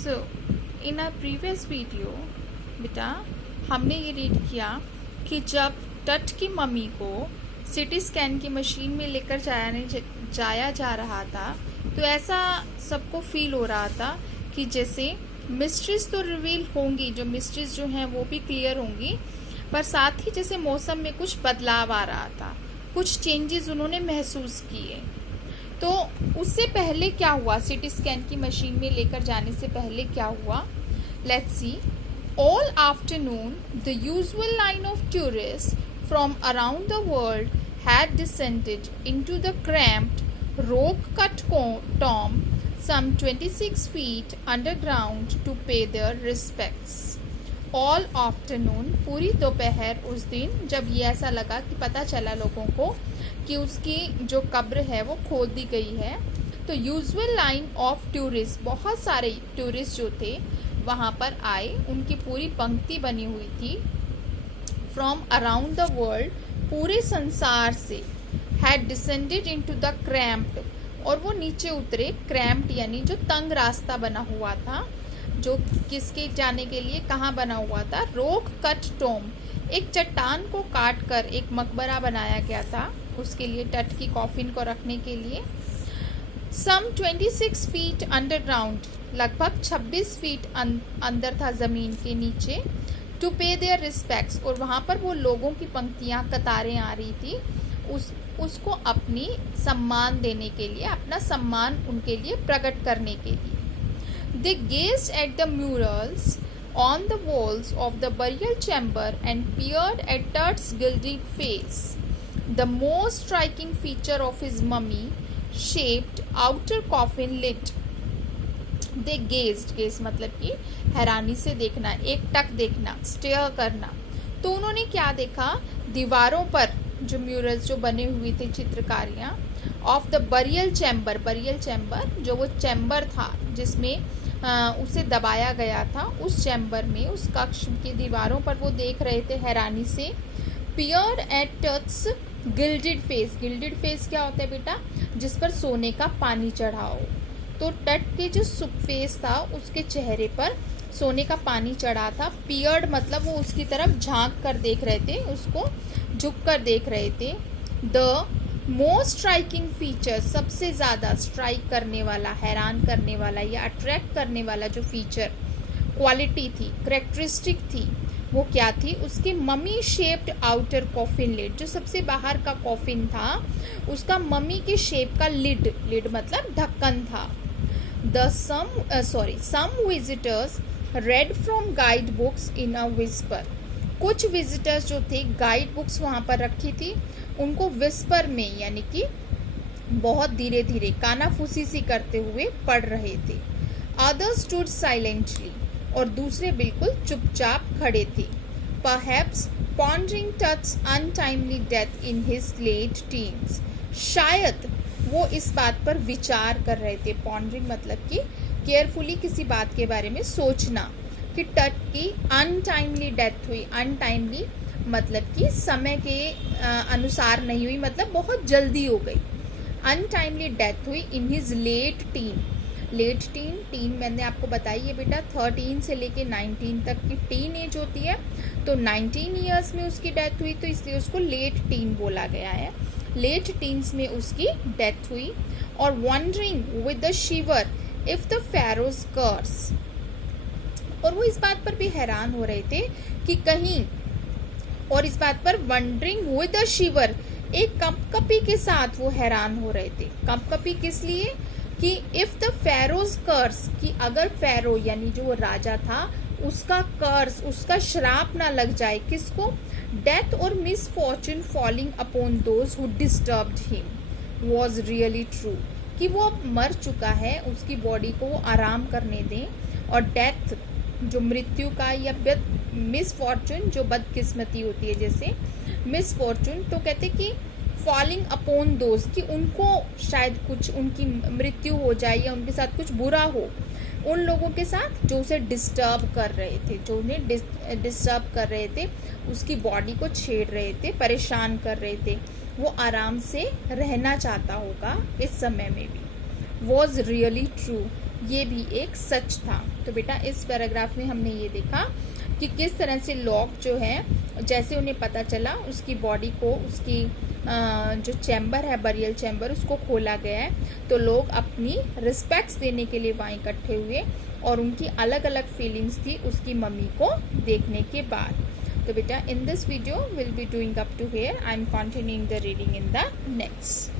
So in our previous video बेटा हमने ये रीड किया कि जब टट की मम्मी को सीटी स्कैन की मशीन में लेकर जाया जा रहा था तो ऐसा सबको फील हो रहा था कि जैसे मिस्ट्रीज तो रिवील होंगी, जो मिस्ट्रीज जो हैं वो भी क्लियर होंगी, पर साथ ही जैसे मौसम में कुछ बदलाव आ रहा था, कुछ चेंजेस उन्होंने महसूस किए। तो उससे पहले क्या हुआ, सीटी स्कैन की मशीन में लेकर जाने से पहले क्या हुआ, let's see. All afternoon the usual line of tourist from around the world had descended into the cramped rock-cut tomb some 26 feet underground to pay their respects. All afternoon, पूरी दोपहर उस दिन जब ये ऐसा लगा कि पता चला लोगों को कि उसकी जो कब्र है वो खोद दी गई है, तो यूजुअल लाइन ऑफ टूरिस्ट, बहुत सारे टूरिस्ट जो थे वहाँ पर आए, उनकी पूरी पंक्ति बनी हुई थी। फ्रॉम अराउंड द वर्ल्ड, पूरे संसार से, had descended into the cramped, और वो नीचे उतरे। क्रैम्प्ड यानी जो तंग रास्ता बना हुआ था, जो किसके जाने के लिए कहाँ बना हुआ था, रॉक कट टॉम, एक चट्टान को काट कर एक मकबरा बनाया गया था उसके लिए, टट की कॉफिन को रखने के लिए। सम 26 फीट अंडरग्राउंड, लगभग 26 फीट अंदर था जमीन के नीचे। टू पे देयर रिस्पेक्ट्स, और वहाँ पर वो लोगों की पंक्तियाँ, कतारें आ रही थी, उसको अपनी सम्मान देने के लिए, अपना सम्मान उनके लिए प्रकट करने के लिए। They gazed at the murals on the walls of the burial chamber and peered at Tut's gilded face. The most striking feature of his mummy-shaped outer coffin lid. They gazed, gaze मतलब कि हैरानी से देखना, एक टक देखना, stair करना। तो उन्होंने क्या देखा, दीवारों पर जो म्यूरल्स जो बने हुए थे, चित्रकारियाँ, of the burial chamber, burial chamber जो वो चैम्बर था जिसमें उसे दबाया गया था, उस चैम्बर में, उस कक्ष की दीवारों पर वो देख रहे थे हैरानी से। Peered at Tut's gilded face, gilded face क्या होता है बेटा, जिस पर सोने का पानी चढ़ा हो। तो टट के जो फेस था उसके चेहरे पर सोने का पानी चढ़ा था। पियर्ड मतलब वो उसकी तरफ झांक कर देख रहे थे, उसको झुक कर देख रहे थे। द मोस्ट स्ट्राइकिंग फीचर, सबसे ज़्यादा स्ट्राइक करने वाला, हैरान करने वाला या अट्रैक्ट करने वाला जो फीचर, क्वालिटी थी, करेक्टरिस्टिक थी, वो क्या थी, उसकी mummy shaped outer coffin lid, जो सबसे बाहर का कॉफिन था उसका मम्मी के शेप का लिड, लिड मतलब ढक्कन था। Some visitors read from guide books in a whisper, कुछ विजिटर्स जो थे, गाइड बुक्स वहाँ पर रखी थी, उनको विस्पर में यानी कि बहुत धीरे धीरे कानाफूसी सी करते हुए पढ़ रहे थे। अदर्स स्टूड साइलेंटली, और दूसरे बिल्कुल चुपचाप खड़े थे। Perhaps pondering Tut's untimely death in his late teens, शायद वो इस बात पर विचार कर रहे थे। पॉन्डरिंग मतलब कि केयरफुली किसी बात के बारे में सोचना, कि टट की अनटाइमली डेथ हुई। अनटाइमली मतलब कि समय के अनुसार नहीं हुई, मतलब बहुत जल्दी हो गई। अनटाइमली डेथ हुई in his late teen, late teen, teen मैंने आपको बताई है बेटा 13 से लेके 19 तक की टीन एज होती है, तो 19 ईयर्स में उसकी डेथ हुई, तो इसलिए उसको लेट टीन बोला गया है। लेट टीन्स में उसकी डेथ हुई। और wondering with the shiver if the pharaoh's curse, और वो इस बात पर भी हैरान हो रहे थे कि कहीं, और इस बात पर वंडरिंग विद अ शिवर, एक कंपकपी के साथ वो हैरान हो रहे थे। कंपकपी किस लिए, कि इफ द फेरोज कर्स, कि अगर फेरो यानी जो वो राजा था उसका कर्स, उसका श्राप ना लग जाए, किसको, डेथ और misfortune falling upon those who disturbed him was really true, कि वो मर चुका है, उसकी बॉडी को वो आराम करने दें, और डेथ जो मृत्यु का, या मिसफॉर्चून जो बदकिस्मती होती है, जैसे मिसफॉर्चून, तो कहते कि फॉलिंग अपॉन दोज, कि उनको शायद कुछ, उनकी मृत्यु हो जाए या उनके साथ कुछ बुरा हो, उन लोगों के साथ जो उसे डिस्टर्ब कर रहे थे, जो उन्हें डिस्टर्ब कर रहे थे, उसकी बॉडी को छेड़ रहे थे, परेशान कर रहे थे, वो आराम से रहना चाहता होगा इस समय में भी। वॉज रियली ट्रू, ये भी एक सच था। तो बेटा इस पैराग्राफ में हमने ये देखा कि किस तरह से लॉक जो है, जैसे उन्हें पता चला उसकी बॉडी को, उसकी जो चैम्बर है, बरियल चैम्बर, उसको खोला गया है, तो लोग अपनी रिस्पेक्ट्स देने के लिए वहाँ इकट्ठे हुए और उनकी अलग अलग फीलिंग्स थी उसकी मम्मी को देखने के बाद। तो बेटा in this video will be doing up to here, I am continuing the reading in the next.